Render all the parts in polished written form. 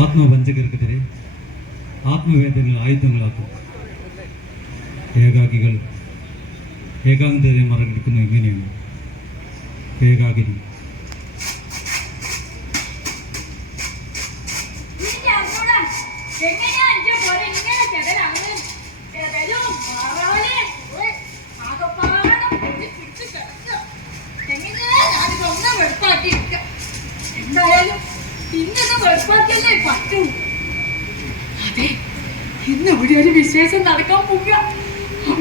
ആത്മവഞ്ചകർക്കെതിരെ ആത്മവേദനകൾ ആയുധങ്ങളാക്കും. ഏകാകികൾ ഏകാന്തതയെ മറികടക്കുന്നത് എങ്ങനെയാണ്? ഏകാകിനി എന്തായാലും ഇന്നത് വെറുപ്പാക്കിയല്ലേ പറ്റൂ. അതെ, ഇന്ന് ഇവിടെ ഒരു വിശേഷം നടക്കാൻ പോവുക.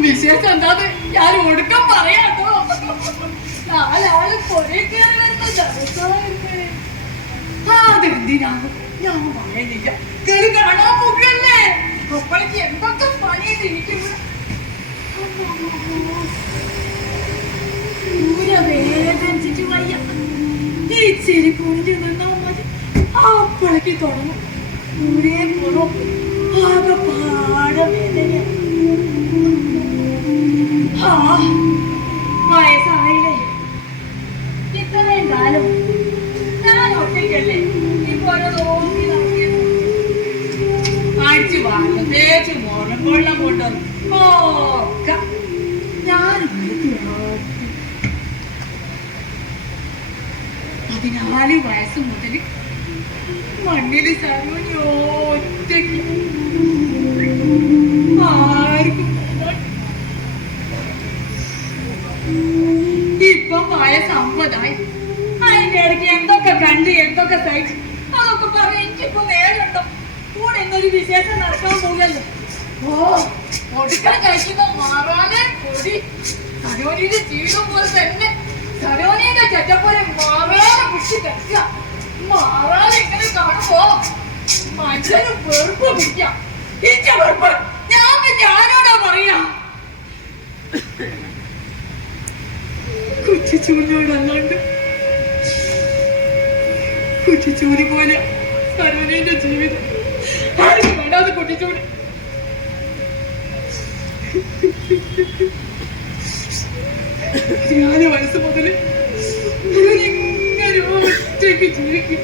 വിശേഷം എന്താന്ന് ഞാൻ ഒടുക്കം പറയാട്ടോ. നാലാള് പൊരേ കയറി വരുന്ന ദിവസമായിരുന്നു. അതെന്തിനാണ് ഞാൻ പറയുന്നില്ല. കയറി കാണാൻ പോവുകയല്ലേ. അപ്പോഴേക്ക് എന്തൊക്കെ പണിയിട്ട് ഇരിക്കുന്നു. വേദനിച്ചിട്ട് വയ്യ. ഈ ചെരി കുഞ്ഞു നിന്നാ മതി. അപ്പോഴേക്ക് തുടങ്ങും. ൂരേ പോലും ആകെ പാടവേദന. വയസ്സായില്ലേ. ഇത്രയും കാലം ഞാൻ ഒറ്റയ്ക്കല്ലേ ഇപ്പൊ നോക്കി നടക്കിയത്. അടിച്ചു വാങ്ങും തേച്ചു മോറും വെള്ളം കൊണ്ടുവന്നു ഒക്കെ ഞാൻ 14 വയസ്സ് മുതൽ മണ്ണില് സരോനി ഒറ്റയ്ക്ക്. ആർക്കും ഇപ്പം വയസ്സ് 50ആയി. അതിന്റെ ഇടയ്ക്ക് എന്തൊക്കെ കണ്ട് എന്തൊക്കെ സഹിച്ചു അതൊക്കെ പറഞ്ഞ് എനിക്കിപ്പോ നേരുണ്ടോ. കൂടെ ഇന്നൊരു വിശേഷം നടക്കാൻ പോകല്ലോ. ഒടുക്കാൻ കഴിക്കുന്ന മാറാനെ പൊടി സരോനിയുടെ ജീവിതം പോലെ തന്നെ. സരോനിയുടെ ചെറ്റപ്പോലെ മാറാനെ പിടിച്ച് കഴിക്കുക. മാറാനെ ഇങ്ങനെ കാണുമ്പോ മനുഷ്യന് വെറുപ്പ് പിടിക്കാം. ഇച്ച വെറുപ്പ് ഞാൻ ഞാനോടാ പറയാ. കുറ്റിച്ചൂരിനോടല്ലാണ്ട് കുറ്റിച്ചൂരി പോലെ സരോനിയുടെ ജീവിതം ആർക്കും വേണ്ടാതെ. കുറ്റിച്ചൂരി 14 വയസ്സ് മുതല് ഇങ്ങനെ ഒറ്റയ്ക്ക് ജീവിക്കും.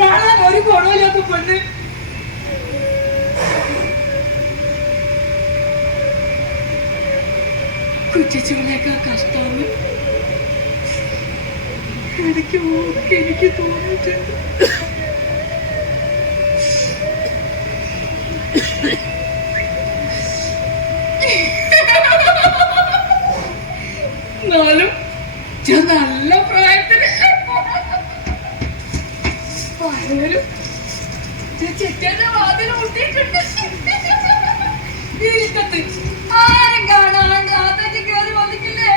കാണാൻ ഒരു ഗുണമില്ലാത്ത പെണ്ണ്. കുറ്റിച്ചൂരിനേക്കാൾ കഷ്ടമാണ് ഇടയ്ക്ക് ഒക്കെ എനിക്ക് തോന്നിയിട്ടുണ്ട്. എന്നാലും നല്ല പ്രായത്തില് ചെറ്റന്റെ വാതിൽ മുട്ടിയിട്ടുണ്ട്. ഇഷ്ടത്ത് ആരും കാണാണ്ട് ആത്തേക്ക് കയറി വന്നിട്ടില്ലേ.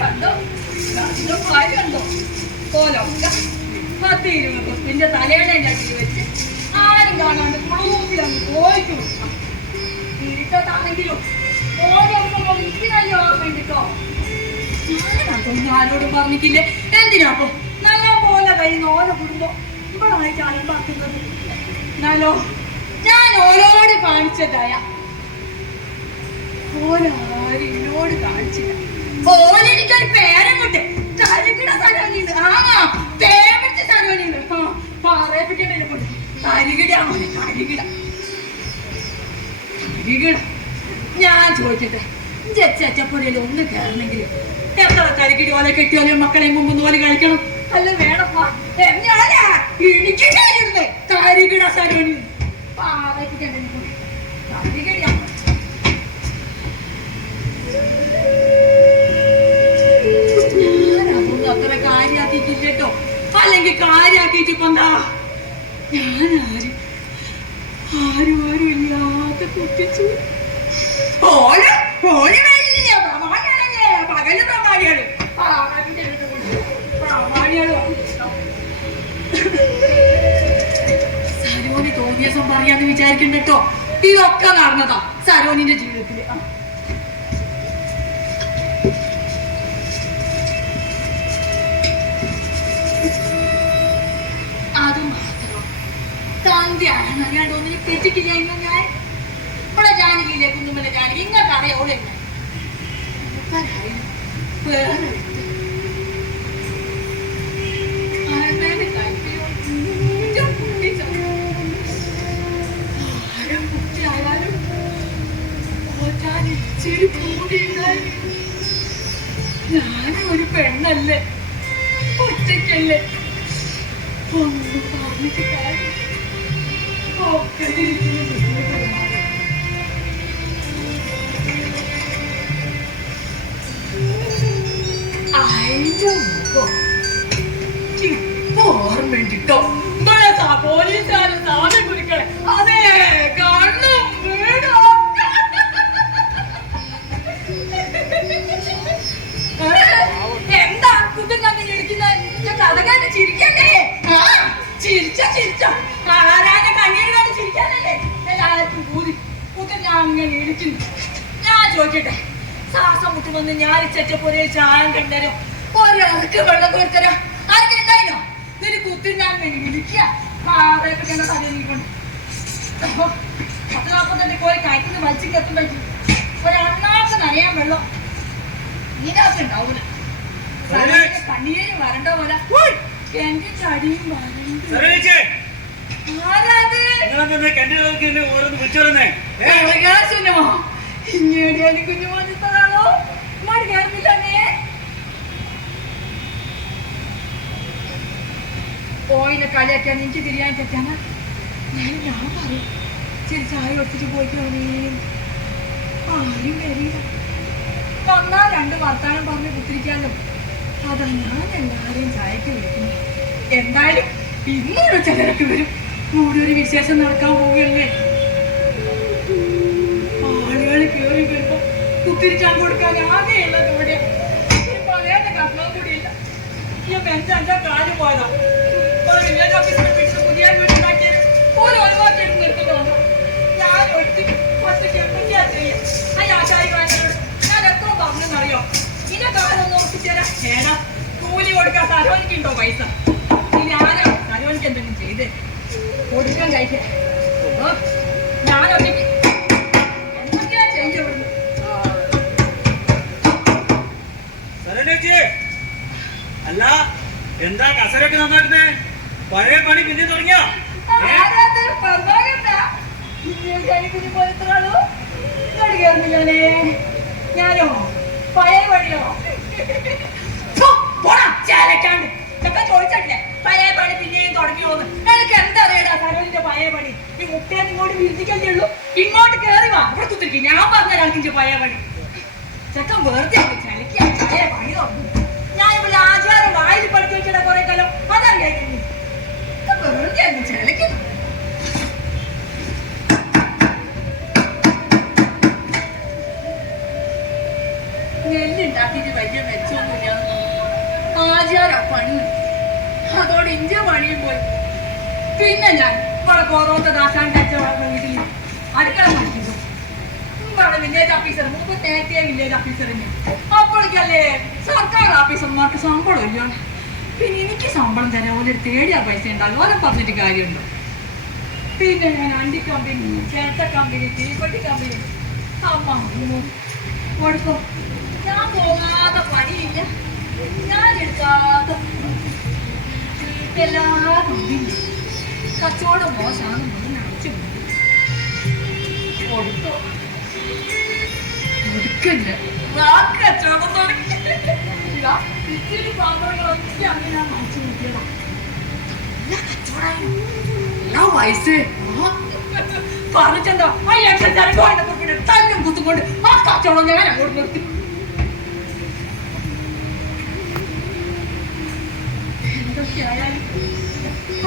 കണ്ടോ ഭാര്യ കണ്ടോ കോലൊക്കെ 10-20 നിന്റെ തലേണേന്റെ അടിയിൽ വെച്ച് ആരും കാണാണ്ട് കുളൂപ്പിലങ്ങ് പോയിച്ചു കൊടുക്കണം. ഇരുട്ടത്താണെങ്കിലും ഓരോരുത്തരും ഇതിനല്ലോ വേണ്ടിട്ടോ. ഞാനതൊന്നും ആരോടും പറഞ്ഞിട്ടില്ലേ. എന്തിനാപ്പോ നല്ല പോലെ കഴിയുന്ന ഓരോ കുടുംബം ഇവിടെ ആയിട്ട് അലമ്പാക്കുന്നത്. എന്നാലോ ഞാൻ ഓരോട് കാണിച്ചതായ ഓരോരും എന്നോട് കാണിച്ചില്ല. ഓരെനിക്കൊരു പേരങ്ങോട്ട് തരികിട സരോനിന്ന്. പേരടിച്ച സരോനിന്ന് പറയപ്പെട്ട പേരങ്ങോട്ട് തരികിടാ മോനെ. തരികിട തരികിട. ഞാൻ ചോദിക്കട്ടെ, ചെച്ചപ്പൊരയില് ഒന്ന് കയറണമെങ്കിൽ എത്ര തരികിടി ഓലെ കെട്ടിയോലെ മക്കളെയും മുമ്പ് ഓല് കഴിക്കണം അല്ല വേണപ്പാ. എന്നാലാ ഇടിക്കണ്ടേ തരികിട സരോനി പറയപ്പെട്ട തരികിടാ. ഞാനതൊന്നും അത്ര കാര്യാക്കിയിട്ടില്ലട്ടോ. അല്ലെങ്കിൽ കാര്യാക്കിയിട്ട് ഇപ്പൊ എന്താ ഞാനാരും ആരും ഇല്ലാത്ത കുട്ടിച്ചു. പകല് പ്രമാണിയാണ്. സരോനി തോന്നിയ ദിവസം പറയാന്ന് വിചാരിക്കണ്ടോ. ഇതൊക്കെ നടന്നതാ സരോനിന്റെ ജീവിതത്തില്. അതും മാത്രം തന്റെയാണ് അറിയാണ്ടോന്നിന് തെറ്റിക്കില്ല. ഇന്ന് ഞാൻ ഇവിടെ ജാനകിയില്ലേ കുന്നുമല്ല ജാനകി ഇങ്ങോട്ട് അറിയാവൂടെ. വേറെ ഒരു പെണ്ണല്ലേ, ഒറ്റയ്ക്കല്ലേ, ഒന്നും പറഞ്ഞിട്ട് കാര്യം ഒക്കെ തിരിച്ചു അതിന്റെ മുഖം ഇപ്പൊ ഓർമ്മയുണ്ടിട്ടോ. പോലീസുകാരും സാധനം കുടിക്കണേ, അതെ കണ്ണും വീടും എന്താ കുത്തും കണ്ണിൽ ഇരിക്കുന്നത്? കഥ കേട്ട് ചിരിക്കണ്ടേ? ചിരിച്ചോ ആരാന്റെ കണ്ണീര് കണ്ട് ചിരിക്കാനല്ലേ എല്ലാവർക്കും കൂതി കുത്തും. ഞാൻ അങ്ങനെ ഇരിക്കുന്നു. ഞാൻ ചോദിക്കട്ടെ, ശ്വാസം മുട്ടുമെന്ന് ഞാൻ ചെറ്റപ്പോലെ ചായം കണ്ടരോ, ഒരിറക്ക് വെള്ളം കൊടുത്തരോ, അതൊക്കെ ഉണ്ടായിനോ? ഇതിന് കുത്തി ഞാൻ വേണ്ടി വിളിക്കുക ആറേക്കൊക്കെ തലയിക്കൊണ്ട് പത്തനാപ്പം തന്നെ പോയി കയറ്റുന്ന മത്സ്യം കത്തുമ്പോഴേക്കും ഒരണ്ണാക്ക് നനയാൻ വെള്ളം ഇതിനകത്ത് ഉണ്ടാവൂല. കണ്ണീര് വരണ്ട പോലെ എന്റെ ചടിയും ഇങ്ങേടിയാലും കുഞ്ഞുമോനാണോ മടി കയറുന്നില്ലേ? പോയില്ല കളിയാക്കിയാ എനിക്ക് തിരിയാൻ തെറ്റാനാ? ഞാൻ പറയും ശരി ചായ കൊടുത്തിട്ട് പോയിക്കോണേ. ആരും വരില്ല. വന്നാ രണ്ട് വർത്താനം പറഞ്ഞ് കുത്തിരിക്കാലോ. അതാ ഞാൻ എല്ലാരെയും ചായക്ക് വിളിക്കുന്നു. എന്തായാലും ഇന്നോട് ചിലരൊക്കെ വരും. കൂടെ ഒരു വിശേഷം നടക്കാൻ പോവുകയല്ലേ. ആളുകൾ കേറി വരുമ്പോ കുത്തിരിക്കാൻ കൊടുക്കാൻ ആകെയുള്ള ഇവിടെ ഒരു പഴയന്റെ കഷ്ണം കൂടിയില്ല. ഈ ബെഞ്ചാന്റെ കാല് പോയതാ. വില്ലേജ് ഓഫീസിനെ പിടിച്ച് പുതിയ വീടുണ്ടാക്കിയത് ഓരോ ഒഴിവാക്കിയിട്ട് നിർത്തുന്നുണ്ടോ? ഞാൻ ഒറ്റയ്ക്ക് എന്തൊക്കെയാ ചെയ്യും? ആ ആചാര്യമാരോട് ഞാൻ എത്ര പറഞ്ഞെന്നറിയോ? ഇതിന്റെ കാലൊന്നും ഒപ്പിച്ചേരാ ഏടാ കൂലി കൊടുക്കാൻ സരോനിക്കുണ്ടോ പൈസ? ഇനി ആരാ സരോനിക്ക് എന്തെങ്കിലും ചെയ്ത് കൊടുക്കാൻ കഴിക്കേ? ഞാൻ ഒറ്റയ്ക്ക് എന്തൊക്കെയാ ചെയ്യപ്പെടുന്നു? അല്ല എന്താ കസരൊക്കെ നന്നാക്കുന്നേ? പഴയ പണി പിന്നെ തുടങ്ങിയോ? ഞാനോ പഴയ പണിയോ? ചോദിച്ചിട്ടില്ലേ പഴയ പണി പിന്നെയും തുടങ്ങിയോന്ന്? എനിക്ക് എന്താ അറിയടാ സരോജിന്റെ പഴയ പണി? ഈ മുട്ടേന്ന് ഇങ്ങോട്ട് വീഴ്ത്തിക്കല്ലേ ഉള്ളൂ. ഇങ്ങോട്ട് കേറി വാ, ഇവിടെ കുത്തിരിക്കും. ഞാൻ പറഞ്ഞുതരാം എനിക്ക് പഴയ പണി. ചെക്കൻ വെറുതെ ചലിക്കാ പഴയ പണി തുടങ്ങി. ഞാൻ ഇവിടെ ആചാരം വായിൽ പഠിച്ചു വെച്ചിട്ട് കുറെ കാലം അതറിയായിരുന്നു. വെറുതെ അങ്ങ് ചലിക്കുന്നു. നെല്ലുണ്ടാക്കിയിട്ട് വലിയ മെച്ചമൊന്നുമില്ല. ആചാരം പണി അതോടെ ഇന്ത്യ പണിയും പോയി. പിന്നെ ഞാൻ ഇവിടെ കോറോത്ത ദാശാൻ വീട്ടിൽ അടുക്കള പഠിക്കുന്നു. ഇവിടെ വില്ലേജ് ഓഫീസർ മുമ്പ് നേരത്തെ വില്ലേജ് ഓഫീസറിന് അപ്പോഴേക്കല്ലേ സർക്കാർ ഓഫീസർമാർക്ക് ശമ്പളം ഇല്ല. പിന്നെ എനിക്ക് ശമ്പളം തരാൻ ഓരോ തേടിയാ പൈസ ഉണ്ടാകും. ഓരോ പറഞ്ഞിട്ട് കാര്യമുണ്ടോ? പിന്നെ ഞാൻ അണ്ടി കമ്പനി, ചേട്ട കമ്പനി, തീപ്പെട്ടി കമ്പനി അമ്മ കൊടുക്കോ. ഞാൻ പോകാത്ത പണിയില്ല, ഞാൻ എടുക്കാത്ത എല്ലാ കമ്പനിയും കച്ചവടം മോശമാണെന്ന് നടിച്ചു കൊടുത്തോ. കൊടുക്കല്ല കച്ചവടം തുടങ്ങി. ഇച്ചിരി പാത്രങ്ങളൊക്കെ അങ്ങനെ ഞാൻ മറിച്ചു നോക്കിയതാ. എല്ലാ കച്ചവടമായിരുന്നു. എല്ലാ വയസ്സ് പറഞ്ഞെന്തോ ആ എക്സൈസ് തല്ലും കുത്തുകൊണ്ട് ആ കച്ചവടം ഞാൻ അങ്ങോട്ട് നിർത്തി. എന്തൊക്കെയായാലും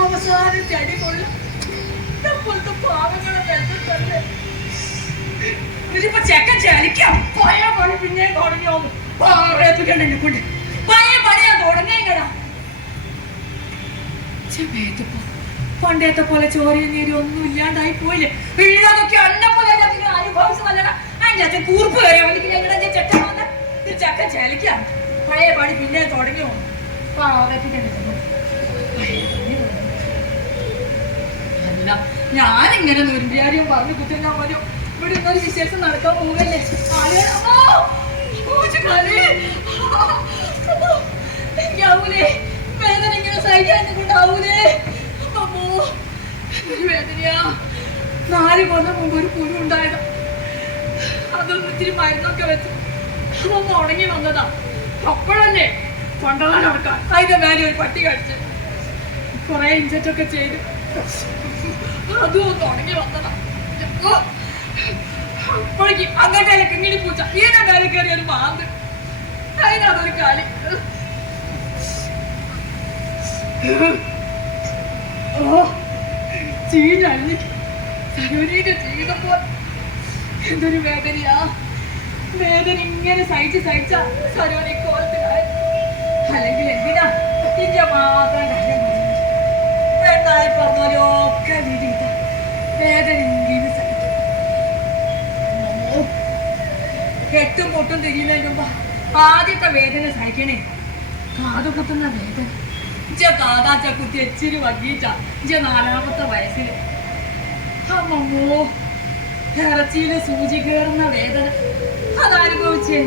അവസാനം ചെടി കൊള്ളും പോലത്തെ പാവങ്ങളെ വെച്ചല്ലേ. ഇതിപ്പോ ചെക്കൻ ചലിക്കാം. പഴയ പണി പിന്നെ തുടങ്ങിയോന്ന് പറയപ്പിക്കണ്ട എന്നെ കൊണ്ട്. പഴയ പണിയാ തുടങ്ങിയടാ. ചെമ്മേത്തപ്പോ പണ്ടത്തെ പോലെ ചോരയും നീരും ഒന്നും ഇല്ലാണ്ടായി പോയില്ലേ. വീഴാതൊക്കെ അന്നപ്പോലെ അനുഭവിച്ചതല്ലടാ. അതിന്റെ അച്ഛൻ കൂർപ്പ് വരെ ഞങ്ങളുടെ ചെക്കൻ വന്ന ചെക്കൻ ചലിക്കാം. പഴയ പണി പിന്നെ തുടങ്ങിയോ അല്ല ഞാനിങ്ങനെ നുരുമ്പിയാരും പറഞ്ഞു കുറ്റം വരും. ഇവിടെ ഇന്നൊരു വിശേഷം നടക്കാൻ പോകല്ലേ. എനിക്കാവൂലേ വേദന ഇങ്ങനെ സഹിക്കാൻ കൊണ്ടാവൂലേ? അമ്മോ ഒരു വേദനയാ. 4 കൊല്ലം മുമ്പ് ഒരു കുരു ഉണ്ടായത്. അതൊന്നും ഇത്തിരി മരുന്നൊക്കെ വെച്ചു അതൊന്ന് ഉണങ്ങി വന്നതാ. അപ്പോഴല്ലേ കൊണ്ടുപോകാൻ നടക്കാം അതിന്റെ മേലെ ഒരു പട്ടി കടിച്ച് കുറെ ഇഞ്ചറ്റൊക്കെ ചെയ്ത് അതും ഒന്ന് ഉണങ്ങി വന്നതാ. അപ്പോഴേക്ക് അങ്ങോട്ടേലെ കിങ്ങിണി പൂച്ച ഇതിന്റെ മേലെ കയറി ഒരു മാന്ത് അതിനതൊരു കാലി. ഓ ചീഞ്ഞി സരോനീന്റെ ജീവിതം പോലെ എന്തൊരു വേദനയാ. വേദന ഇങ്ങനെ സഹിച്ച സരോനെ കോലത്തിലായി. അല്ലെങ്കിൽ എന്തിനാ ഇന്റെ മാത്രം കാര്യം പെണ്ണായി പറഞ്ഞാലൊക്കെ വിധിത വേദന ഇങ്ങനെ സഹിക്കും. കെട്ടും പൊട്ടും തിരിയുന്നതിന് മുമ്പ് ആദ്യത്തെ വേദന സഹിക്കണേ കാതു കുത്തുന്ന വേദന. കാതാച്ച കുത്തി എച്ചിരി വകിയിട്ട 4ാമത്തെ വയസ്സില് അമ്മോ ഇറച്ചിയില് സൂചി കയറുന്ന വേദന അതനുഭവിച്ച്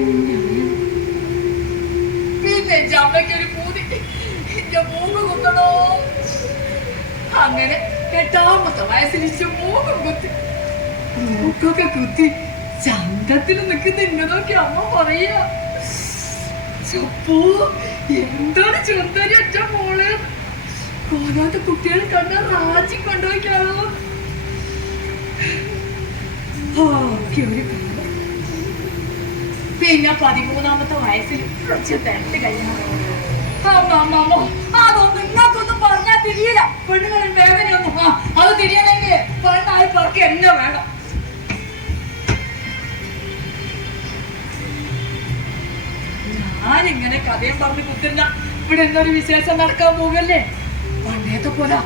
പിന്നെ എന്റെ അമ്മയ്ക്കൊരു പൂതി എന്റെ മൂക്ക് കുത്തണോ. അങ്ങനെ 8ാമത്തെ വയസ്സിൽ എന്റെ മൂക്കും കുത്തി. മൂക്കൊക്കെ കുത്തി ചന്തത്തിൽ നിൽക്കുന്ന എന്നെ നോക്കി അമ്മ പറയാ, ചപ്പോ എന്താണ് ചെറുതാരി ഒറ്റ മോള് കോലാത്ത കുട്ടികളെ കണ്ട റാജി കൊണ്ടുപോയിക്കാണോ. പിന്നെ 13ാമത്തെ വയസ്സിൽ തെറ്റ് കഴിയണം. അമ്മോ അതൊന്നും നിങ്ങൾക്കൊന്നും പറഞ്ഞാൽ തിരിയില്ല. പെണ്ണുങ്ങളിൽ വേദനയൊന്നും അത് തിരിയണമെങ്കിൽ പെണ്ണായി പറക്കി എന്നെ വേണം. ഞാനിങ്ങനെ കഥയും പറഞ്ഞ് കുത്തില്ല. ഇവിടെ എന്തൊരു വിശേഷം നടക്കാൻ പോകല്ലേ. പണ്ടേത്തെ പോലെ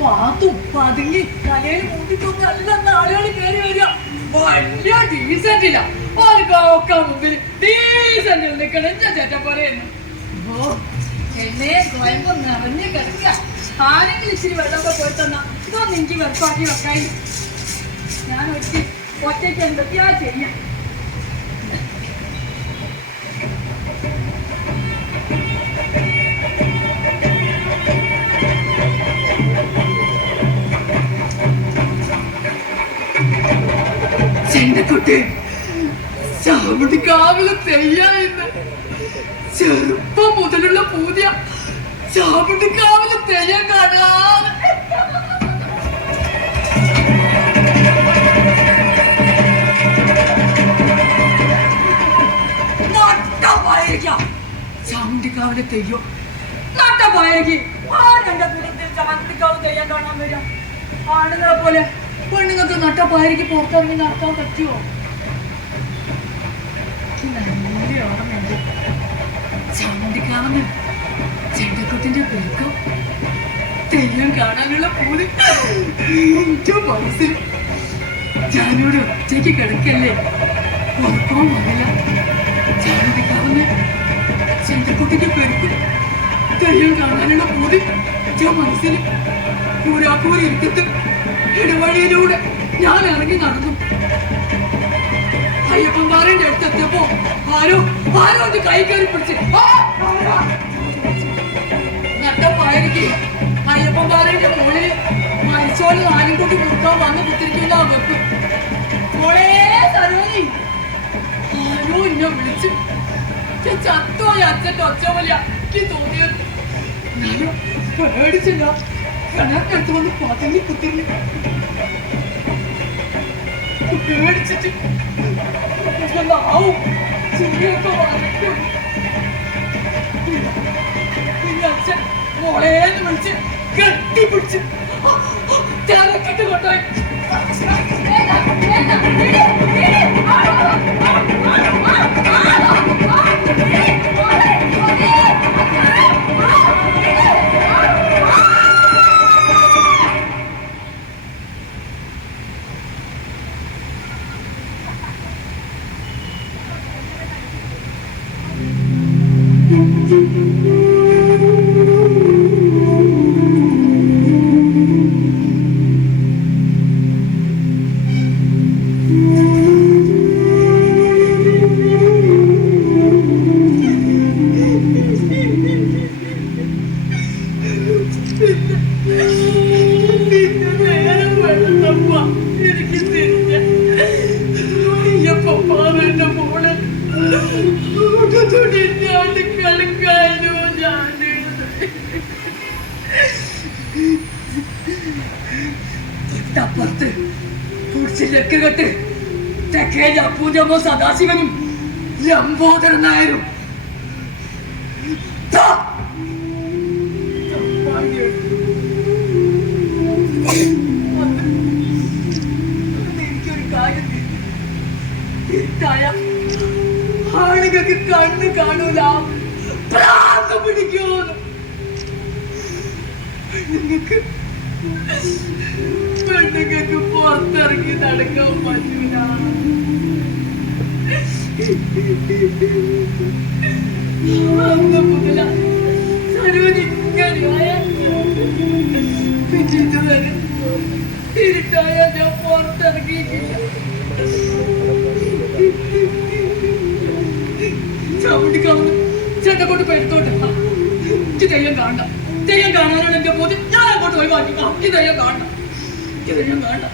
പാത്തും പതുങ്ങി കലയിൽ മൂട്ടിട്ടൊന്നും അല്ലെന്ന് ആളുകൾ കയറി വരിക. വലിയ ഡീസന്റില്ല ഒക്കെ മുമ്പിൽ ഡീസന്റിൽ നിൽക്കണം ചേട്ട പറയുന്നു. ഓ എന്നെ സ്വയംഭം നിറഞ്ഞു കിടക്കുക. ആരെങ്കിലും ഇച്ചിരി വെള്ളമൊക്കെ പോയി തന്നാ ഇതൊന്നും എനിക്ക് വെറുപ്പാക്കി വെക്കായി. ഞാൻ ഒറ്റയ്ക്ക് എന്തൊക്കെയാ ചെയ്യാം. ചെണ്ടക്കുട്ടി ചാമുണ്ടിക്കാവിലെ തെയ്യായിരുന്നു. ചെറുപ്പം മുതലുള്ള പൂതിയ ചാമുണ്ടിക്കാവിലെ തെയ്യം കാണാൻ. ചാമുണ്ടിക്കാവിലെ തെയ്യോ നട്ടപ്പായകി ആണെന്റെ ദൂരത്തിൽ ചാമുണ്ടിക്കാവ് തെയ്യം കാണാൻ വരാം. ആണുങ്ങളെ പോലെ പെണ്ണുങ്ങൾക്ക് നട്ടപ്പായക്ക് പുറത്തിറങ്ങി നടത്താൻ പറ്റുമോ? നല്ല ഓർമ്മയുണ്ട്. ചാമുണ്ടിക്കാവെന്ന് ചെണ്ടക്കുത്തിന്റെ പെരുക്കം തെയ്യം കാണാനുള്ള പൂതി എന്റെ മനസ്സിൽ. ഞാനിവിടെ ഒറ്റയ്ക്ക് കിടക്കല്ലേ, ഉറക്കവും വന്നില്ല. ചാമുണ്ടിക്കാവെന്ന് ചെണ്ടക്കുട്ടിന്റെ പെരുക്കം തെയ്യം കാണാനുള്ള പൂതി എന്റെ മനസ്സിൽ. കൂരാക്കൂരി ഇരിക്കത്ത് ഇടവഴിയിലൂടെ ഞാൻ ഇറങ്ങി നടന്നു. അയ്യപ്പൻപാറയുടെ അടുത്തെത്തിയപ്പോ ആരോ ഒന്ന് കൈ കയറി പിടിച്ച് നട്ടപ്പായക്ക് അയ്യപ്പൻപാറയുടെ മുകളിൽ മരിച്ചോല് 4 കൂട്ടി മുറുക്കാൻ വന്ന് കുത്തിരിക്കുന്ന വെപ്പ്. മോളെ സരോനി ആരോ എന്നെ വിളിച്ച് ചത്തോയ അച്ഛൻ്റെ ഒച്ച പോലെ എനിക്ക് തോന്നിയത്. ഞാനും പേടിച്ചില്ല. കണക്കെടുത്ത് വന്ന് പതങ്ങി കുത്തിരുന്നു. പേടിച്ചിട്ട് ആവും ചുരിയൊക്കെ വന്നിട്ടും പിന്നെ അച്ഛൻ മോളേന്ന് വിളിച്ച് കെട്ടിപ്പിടിച്ച് തിരക്കിട്ട് കൊണ്ടുപോയി. അപ്പുറത്ത് കുടിച്ച് ലക്കുകെട്ട് തെക്കേ അപ്പൂജമ്മ സദാശിവനും ലംബോദരൻ നായരും എനിക്കൊരു കാര്യം ആളുകൾക്ക് കണ്ണ് കാണൂല, പ്രാന്ത് പിടിക്കൂന്ന്. പെണ്ണുങ്ങൾക്ക് പുറത്തിറങ്ങി നടക്കാൻ പറ്റൂല. അന്ന് മുതല സർവനിങ്ങനെയായ പിന്നെ ഇതുവരെ ഇരുട്ടായ ഞാൻ പുറത്തിറങ്ങിയിട്ടില്ല. ചവിട്ടിക്കാവുന്നു ചേട്ടൻ കൊണ്ട് പെടുത്തോട്ട് തെയ്യം കാണണ്ട. തെയ്യം കാണാനാണ് എന്റെ പോത്. ഞാൻ അങ്ങോട്ട് പോയി മാറ്റിക്കാം. ഈ തെയ്യം കാണണ്ട, ഈ തെയ്യം കാണണ്ട.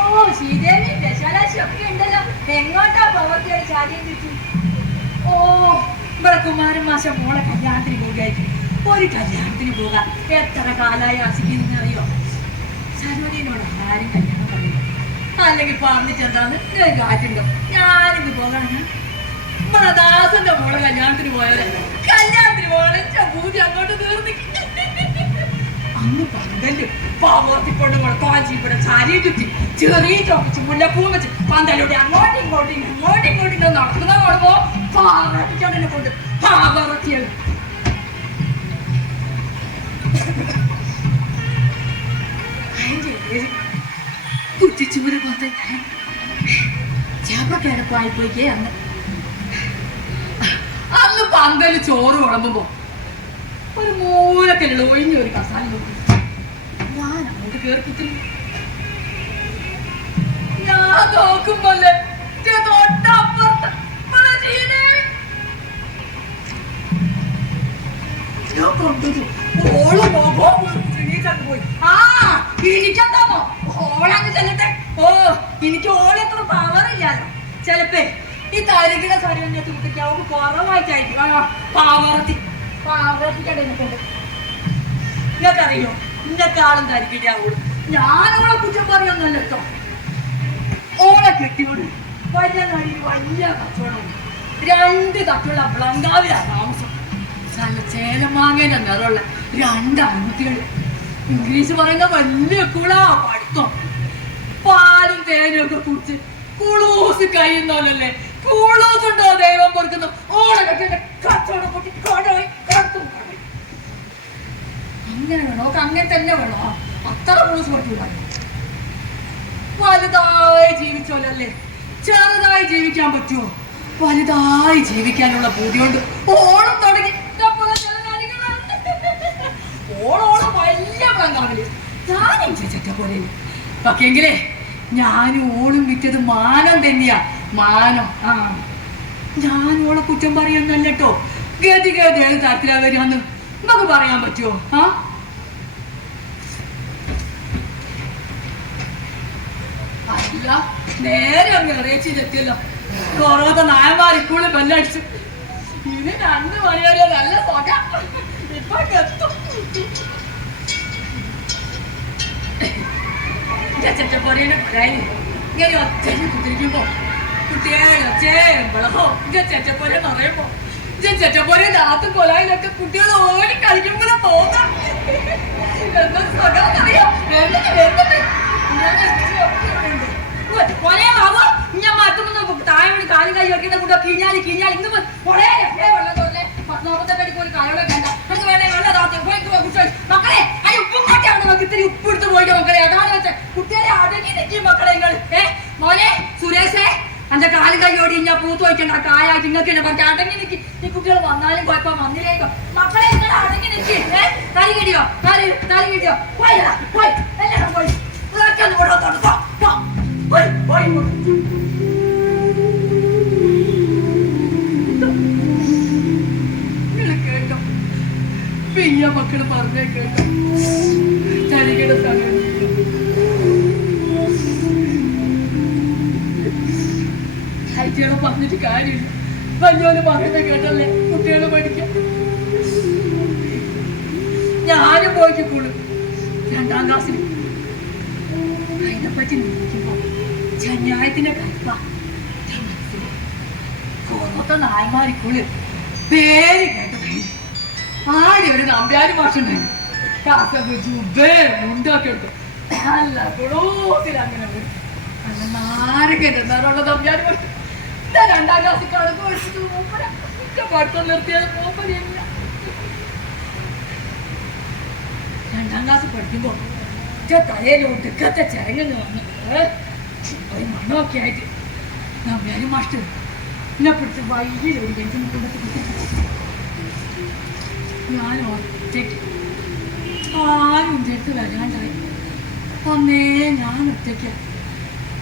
ഓ ശ്രീദേവി ദശാലാശൊക്കെ ഉണ്ടല്ലോ. എങ്ങോട്ടാ പോവത്തെ ചാടിയും കിട്ടി? ഓ ഇവിടെ കുമാരൻ മാഷ മോളെ കല്യാണത്തിന് പോകുകയായിരിക്കും. ഒരു കല്യാണത്തിന് പോകാൻ എത്ര കാലമായി ആശിക്കുന്നറിയോ? സരോജിനോട് ആരും കല്യാണം പറയില്ല. അല്ലെങ്കിൽ പറഞ്ഞിട്ട് എന്താന്ന് കാറ്റുണ്ടോ? ഞാനിത് പോകാനാ. നമ്മളെ ദാസന്റെ മോളെ കല്യാണത്തിന് പോയതല്ല. കല്യാണത്തിന് പോകാൻ പൂജ അങ്ങോട്ട് തീർന്നി. അന്ന് പന്തല് പാവത്തിക്കൊണ്ട് കാഞ്ചിപ്പുഴ ചാരിയും ചുറ്റി ചെറിയ ചോപ്പിച്ച് മുല്ലപ്പൂ വെച്ച് പന്തലൂടെ അങ്ങോട്ടും ഇങ്ങോട്ടും നടക്കുന്ന കാണുമ്പോ പാറട്ടിച്ചോണ്ടിനെ കൊണ്ട് പാവറത്തിയത്. കുറ്റിച്ചുമര പോലത്തെ ചേപ്പക്കിടപ്പായി പോയിക്കേ അന്ന് പന്തല് ചോറ് വിളമ്പുമ്പോ ഒരു മൂലക്കല്ലുള്ള ഒഴിഞ്ഞ ഒരു കസാല നോക്കി ഞാൻ അങ്ങോട്ട് കേർപ്പിക്കുന്നു. ഞാൻ നോക്കുമ്പോല്ലേ തൊട്ടപ്പുറത്ത് ഞാൻ കൊണ്ടു ഓള് പോയി. ആ എനിക്കെന്താന്നോ ഓളങ്ങ് ചെല്ലട്ടെ. ഓ എനിക്ക് ഓളെത്ര പവറില്ലാലോ. ചിലപ്പേ ഈ തരികിട സരിവന്നെ തൂക്കിക്ക് അവൾക്ക് കുറവായിട്ടായിരിക്കും. പാവറത്തിക്കടനെ കൊണ്ട് നിങ്ങൾക്കറിയോ ഇന്നെക്കാളും തരികിടാവൂള്. ഞാനോളെ കുറ്റം പറയുന്നല്ല കേട്ടോ. ഓളെ കെട്ടിയോട് വലിയ നടി വലിയ കച്ചവടം. 2 തട്ടുള്ള ബ്ലങ്കാവിലാ താമസം. നല്ല ചേലമാങ്ങേന്റെ നിറമുള്ള 2 ആൺകുട്ടികള്. ഇംഗ്ലീഷ് പറയുന്ന വലിയ കുളാ പഠിത്തം. പാലും തേനും ഒക്കെ കുടിച്ച് കുളൂസ് കഴിയുന്നോലല്ലേ. കുളൂസ് ഉണ്ടോ ദൈവം കൊടുക്കുന്നു. ഓളെ കെട്ടിയുടെ കച്ചവടം പൊട്ടി കൊണ്ടുപോയി കിടത്തും. അങ്ങനെ വേണോ? അങ്ങനെ തന്നെ വേണോ? അത്ര കുളൂസ് പറ്റൂല. വലുതായി ജീവിച്ചോലല്ലേ. ചെറുതായി ജീവിക്കാൻ പറ്റുമോ? വലുതായി ജീവിക്കാനുള്ള ബുദ്ധിയുണ്ട്. ഓണം തുടങ്ങി ഓളോളം വലിയ ബംഗാളില് ഞാനും ചേച്ച പോലെ. പക്ഷെങ്കിലേ ഞാനും ഓളും വിറ്റത് മാനം തന്നെയാ. മാനം. ആ ഞാൻ ഓളെ കുറ്റം പറയുന്നല്ല കേട്ടോ. ഗതി ഏത് തരത്തിലാ വരികയെന്ന് നമുക്ക് പറയാൻ പറ്റുമോ? ആ അല്ല നേരെ അങ്ങ് അറിയിച്ചില്ലെത്തിയല്ലോ. കൊറോത്ത നായന്മാർ ഇപ്പോഴും ബെല്ലടിച്ചു. ഇനി 2 മണി വരെ നല്ല സ്വക. ഇപ്പൊ എത്തും. ചെറ്റപ്പൊറിയുടെ കൊലായില് ഇങ്ങനെ ഒറ്റയ്ക്ക് കുത്തിരിക്കുമ്പോ കുട്ടികളോ ചെറ്റപ്പൊര നിറയുമ്പോ ചെറ്റപ്പൊര രാത്രി കൊലായിലൊക്കെ കുട്ടികൾ ഓടി കളിക്കുമ്പോഴും പോകാം. എന്താ സ്വകാന്നറിയാം. ഞാൻ മാറ്റുമ്പോ താഴെ കാലും കൈ വെക്കുന്ന കൂടെ കിഞ്ഞാലി ഇന്ന് വെള്ളം തോന്നേ 40 പോയി കാലോടെ വേണ്ട. നമുക്ക് വേണേ വെള്ളം മക്കളെ ആ ഉപ്പും കാട്ടിയാണ് നമുക്ക് ഇത്തിരി ഉപ്പ് എടുത്ത് പോയിട്ട് മക്കളെ. അതാണ് വെച്ചാൽ കുട്ടികളെ അടങ്ങി നിൽക്കും മക്കളെ. നിങ്ങൾ മോനെ സുരേഷേ എന്റെ കാലും കൈയോടി ഞാൻ പൂത്ത് വയ്ക്കണ്ട. കായായിട്ട് നിങ്ങൾക്ക് പറഞ്ഞ അടങ്ങി നിൽക്കി. ഈ കുട്ടികൾ വന്നാലും കുഴപ്പം വന്നില്ലേക്കോ. മക്കളെ നിങ്ങൾ അടങ്ങി നിൽക്കി. തലി കിടിയോ തലി കിടിയോ പോയി എല്ലാവരും പോയി ഓരോ തൊടുത്തോ കേട്ടോ. പിന്നെ മക്കള് പറഞ്ഞേ കേട്ടോ. തരികിട സമയം കുട്ടികളെ പറഞ്ഞിട്ട് കാര്യമില്ല. വലിയോല് പറയുന്നത് കേട്ടല്ലേ കുട്ടികള് പഠിക്കാം. ഞാനും പോയിട്ട് സ്കൂള് 2ാം ക്ലാസ്സിൽ. അതിനെപ്പറ്റി നോക്കുമ്പോ ചന്യായത്തിന്റെ കൽപ്പ കൊറോത്ത നായമാരിക്കുള്ളു പേര് കേട്ടത്. ആടെ ഒരു നമ്പ്യാര് മാഷുണ്ടായിരുന്നു. കാസബ് ജുബേ ഉണ്ടാക്കി എടുത്തു. നല്ല കുളോത്തിൽ അങ്ങനെ നല്ല നാരകെന്താറുള്ള നമ്പ്യാര് മാഷ്. 2ാം ക്ലാസ്സിൽ കടന്നു പഠിച്ചിട്ട് മൂപ്പര പഠിത്തം നിർത്തിയത് മൂപ്പരില്ല. 2ാം ക്ലാസ് പഠിക്കുമ്പോ തലയിൽ ഒടുക്കത്തെ ചരങ്ങെന്ന് വന്ന് ഒരു മണമൊക്കെ ആയിട്ട് നമ്പ്യാര് മാഷ്ടർ എന്നെ പിടിച്ച് വൈകിലൊരു ബെഞ്ചിന് കൊണ്ടു. ഞാൻ ഒറ്റയ്ക്ക് ആരും എൻ്റെ അടുത്ത് വരാണ്ടായി. ഒന്നേ ഞാൻ ഒറ്റയ്ക്ക്.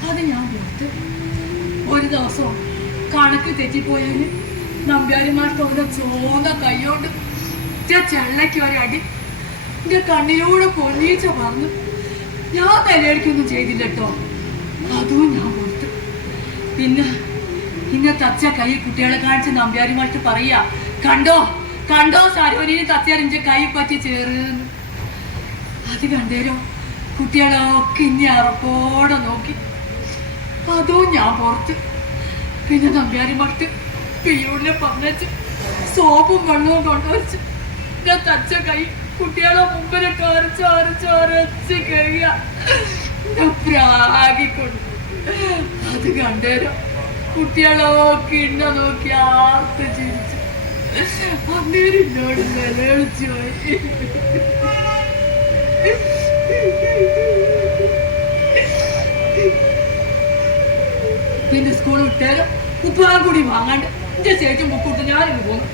അത് ഞാൻ കൊടുത്ത് ഒരു ദിവസം കണക്ക് തെറ്റിപ്പോയാൽ നമ്പ്യാര് മാഷ്ടർ അവരുടെ ചോന്ന കൈയോണ്ട് ചെള്ളയ്ക്ക് ഒരടി എൻ്റെ കണ്ണിലൂടെ പൊന്നീച്ച പറഞ്ഞു. ഞാൻ തലയടിക്കൊന്നും ചെയ്തില്ല കേട്ടോ. അതും ഞാൻ കൊടുത്തു. പിന്നെ തച്ച കൈ കുട്ടികളെ കാണിച്ച് നമ്പ്യാരി മാഷ്ടർ പറയാ, കണ്ടോ കണ്ടോ സരോനിന് തച്ചറിഞ്ച കൈ പറ്റി ചേർന്ന്. അത് കണ്ടേരോ കുട്ടികളൊക്കെ ഇനി അറപ്പോടെ നോക്കി. അതും ഞാൻ പുറത്ത്. പിന്നെ നമ്പ്യാരി മാഷ്ടർ പിയൂരിനെ പറഞ്ഞ് സോപ്പും വെള്ളവും കൊണ്ടുവച്ച് ഞാൻ തച്ച കൈ കുട്ടികളെ മുമ്പിലിട്ട് അരച്ച് കഴിയ പ്രാഗിക്കൊണ്ട്. അത് കണ്ടേരോ കുട്ടികളൊക്കെ ഇന്ന നോക്കി ആർത്ത് ചിരിച്ചു. അന്നേരം എന്നോട് നിലവിളിച്ചു പോയി. പിന്നെ സ്കൂൾ വിട്ടേരോ ഉപ്പാൻ കൂടി വാങ്ങാണ്ട് എന്റെ ചേച്ചും ബുക്കിട്ട് ഞാനിങ്ങ് പോന്നു.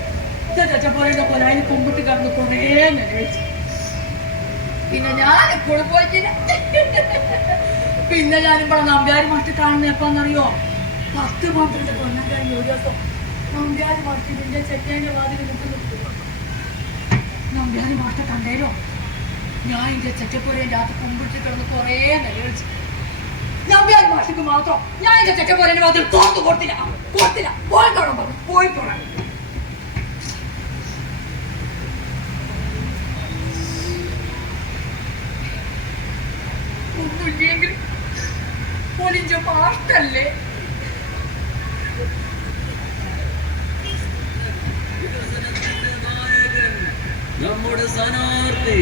ചച്ചപ്പോലയുടെ കൊലായിൽ കുമ്പിട്ട് കടന്ന് കുറേ നിലവിളിച്ചു. പിന്നെ ഞാൻ എപ്പോഴും പോയിട്ടില്ല. പിന്നെ ഞാനിവിടെ നമ്പ്യാരി മാഷ്ടർ കാണുന്ന എപ്പാന്നറിയോ? 10-12 കൊല്ലം കഴിഞ്ഞ് ഒരു ദിവസം നമ്പ്യാരി മാഷ്ടർ ഇതിന്റെ ചെറ്റേന്റെ വാതിൽ നിൽക്കുന്നു. നമ്പ്യാരി മാഷ്ടർ കണ്ടേരോ ഞാൻ എന്റെ ചെറ്റപ്പോലയുടെ അകത്ത് കുമ്പിട്ട് കിടന്ന് കുറേ നിലവിളിച്ചു. നമ്പ്യാരി മാഷ്ടർക്ക് മാത്രം ഞാൻ എന്റെ ചെറ്റപ്പോലയുടെ വാതിൽ തോന്നു കൊടുത്തില്ല. പോയിക്കോളാൻ പറഞ്ഞു. പോയിക്കോളാൻ ഒന്നുമില്ലെങ്കിൽ ഒലിഞ്ച മാഷ്ടല്ലേ. നമ്മുടെ സ്ഥാനാർത്ഥി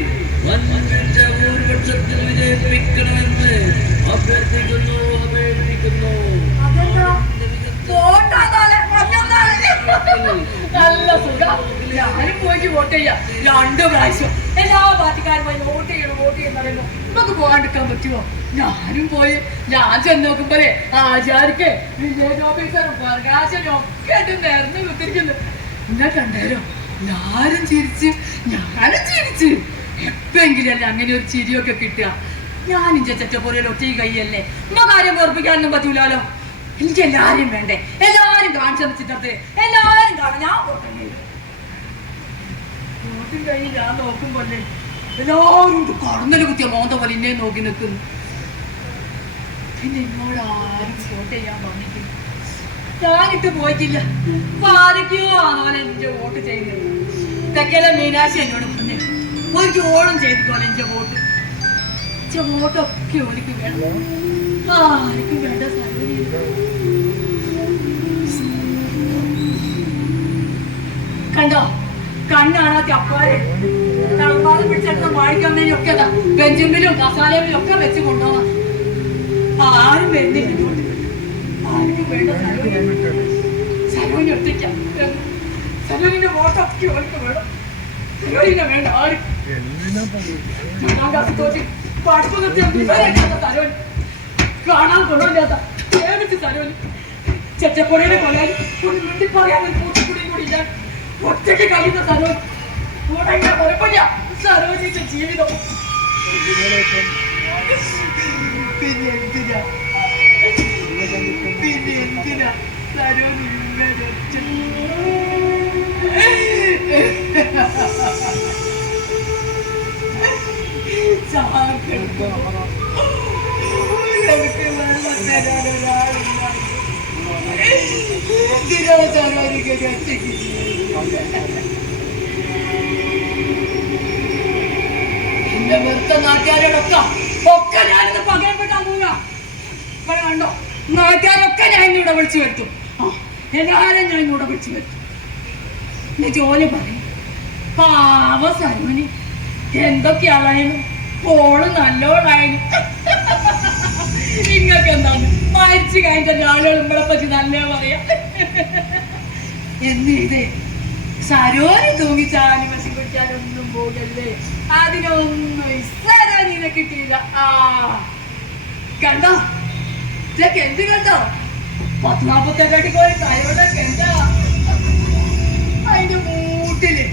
വൻപിച്ച ഭൂരിപക്ഷത്തിൽ വിജയിപ്പിക്കണമെന്ന് അഭ്യർത്ഥിക്കുന്നു, അപേക്ഷിക്കുന്നു. നല്ല സുഖം. ഞാനും പോയി വോട്ട് ചെയ്യാം 2 പ്രാവശ്യം. എല്ലാ പാർട്ടിക്കാരും പോയി വോട്ട് ചെയ്യുന്നറിയുമ്പോ നമുക്ക് പോകാണ്ടിരിക്കാൻ പറ്റുമോ? ഞാനും പോയി. ഞാൻ ചെന്ന് നോക്കുമ്പോഴേ ആചാരിക്ക് വില്ലേജ് ഓഫീസറും പ്രകാശനും ഒക്കെ ആയിട്ട് നേർന്ന് കുത്തിരിക്കുന്നു. എന്നെ കണ്ടേരോ ഞാനും ചിരിച്ച് ഞാനും ചിരിച്ച്. എപ്പെങ്കിലല്ലേ അങ്ങനെ ഒരു ചിരിയൊക്കെ കിട്ടുക. ഞാനും ചെറ്റ പോലെ ഒറ്റ കൈയല്ലേ. ഇന്ന കാര്യം ഓർപ്പിക്കാനൊന്നും പറ്റൂലോ. എനിക്ക് എല്ലാരും വേണ്ടേ? എല്ലാരും കാണിച്ചു ചിത്രത്തെ എല്ലാരും കാണാം. ഞാൻ വോട്ടും കൈ ഞാൻ നോക്കുമ്പോല്ലേ എല്ലാവരും കടന്നല് കുത്തിയ മോന്ത പോലെ ഇന്നെ നോക്കി നിൽക്കുന്നു. പിന്നെ എന്നോട് ആരും വോട്ട് ചെയ്യാൻ പറഞ്ഞിട്ടില്ല. ഞാനിട്ട് പോയിട്ടില്ല. ആരൊക്കെയോ ആണോലെ എന്റെ വോട്ട് ചെയ്യുന്നത്. തെക്കല മീനാശി എന്നോട് പറഞ്ഞു ഒരു ഓണം ചെയ്തിക്കോളെ എന്റെ വോട്ട്. വോട്ടൊക്കെ ഒരിക്കലും വേണം. ആർക്കും വേണ്ട സൗകര്യം. കണ്ടോ കണ്ണാണാത്ത അപ്പാരെ തളർവാദം പിടിച്ചെടുത്ത വാഴിക്കമ്മേനും ഒക്കെ ബെഞ്ചിലും കസാലയിലും ഒക്കെ വെച്ച് കൊണ്ടുപോകാം. ആരും വരുന്നില്ല. ആർക്കും വേണ്ട സരോനി ഒറ്റയ്ക്കാം. സരോനിന്റെ വോട്ടൊക്കെ ഓർക്ക് വേണം. സരോനിനെ വേണ്ട ആരും. 2ാം ക്ലാസ് തോറ്റി പഠിപ്പ് നിർത്തിയ സരോനി കാണാൻ കൊള്ളില്ലാത്ത സേവിച്ച് സരോനി ചെറ്റപ്പൊടിയുടെ കൊലയിൽ ഒന്ന് മിണ്ടി പറയാൻ ഒരു പൂച്ചക്കുടിയും കൂടി ഇല്ല. ഒറ്റയ്ക്ക് കഴിയുന്ന സരോനി കുഴപ്പമില്ല. സരോനിന്റെ ജീവിതം പിന്നെ എന്തിനാ സരോനി എനിക്ക് വെള്ളം തരാൻ ഒരാളില്ല. എന്തിനാ സരോനിക്ക് ഒറ്റയ്ക്ക് എന്റെ വെറുത്ത നാട്ടുകാരോടൊക്കെ ഒക്കെ ഞാനിത് പകരപ്പെട്ടാൻ പോവുക. ഇവിടെ കണ്ടോ, നാട്ടുകാരൊക്കെ ഞാൻ ഇന്നിവിടെ വിളിച്ചു വരുത്തും. എല്ലാരും ഞാൻ ഇന്നിവിടെ വിളിച്ചു വരുത്തും. എന്റെ ജോലി പറയും. പാവ സരുവിന് എന്തൊക്കെയാളായാലും ഓള് നല്ലോളായാലും നിങ്ങൾക്ക് എന്താണ് മരിച്ചു കഴിഞ്ഞ ആളുകൾ നമ്മളെ പറ്റി നല്ല പറയാ. എന്ന് ഇതേ സരോന് തൂങ്ങിച്ചാലും വശം കുടിക്കാനൊന്നും പോകല്ലേ. അതിനൊന്നും സരോനീനെ കിട്ടിയില്ല. കണ്ടോ ഇതൊക്കെ എന്ത് കണ്ടോ, 40-48 അടി പോയി കയോടൊക്കെ എന്താ അതിന്റെ മൂട്ടില്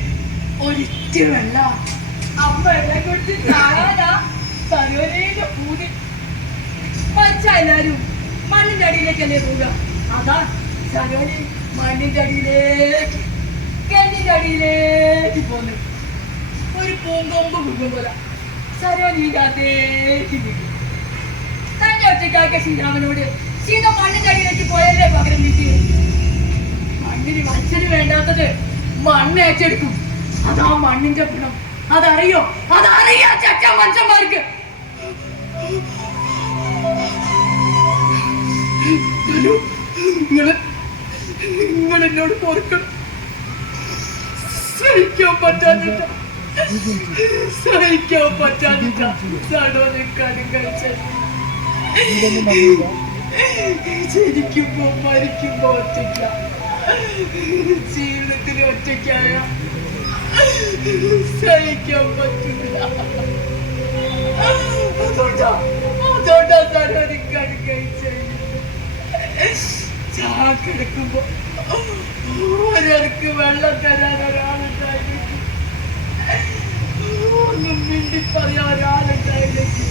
ഒരിറ്റ വെള്ള അമ്മ വെള്ളം കുടിച്ച് ചാടാ സരോനേന്റെ പൂതി. മരിച്ച എല്ലാരും മണ്ണിന്റെ അടിയിലേക്കല്ലേ പോവുക. അതാ സരോനി മണ്ണിന്റെ അടിയിലേക്ക് കെണ്ണിന്റെ അടിയിലേക്ക് പോന്നു. ഒരു പൂങ്കൊമ്പ് കുങ്കും പോലെ സരോനിന്റെ അതേക്ക് നിൽക്കും. തന്നെ ഒറ്റയ്ക്കാക്ക ശ്രീരാമനോട് സീത മണ്ണിന്റെ അടിയിലേക്ക് പോയല്ലേ പകരം നീട്ടി. മണ്ണിന് മനുഷ്യന് വേണ്ടാത്തത് മണ്ണ് ഏറ്റെടുക്കും. അതാ മണ്ണിന്റെ ഗുണം. അതറിയോ, അതറിയാ ചച്ച മനുഷ്യന്മാർക്ക്. നിങ്ങൾ എന്നോട് പൊറുക്കണം. സഹിക്കാൻ പറ്റാഞ്ഞിട്ട സടോനിക്കാനും കഴിച്ചത്. ജനിക്കുമ്പോ മരിക്കുമ്പോ ഒറ്റയ്ക്ക, ജീവിതത്തിൽ ഒറ്റയ്ക്കായ സഹിക്കാൻ പറ്റില്ല. അതുകൊണ്ടാ സടോനിക്കാനും കഴിച്ചത്. ചാക്കെടുക്കുമ്പോ ഒരാൾക്ക് വെള്ളം തരാൻ ഒരാളുണ്ടായിരിക്കും, ഒന്നും മിണ്ടി പറയാൻ ഒരാളുണ്ടായിരിക്കും.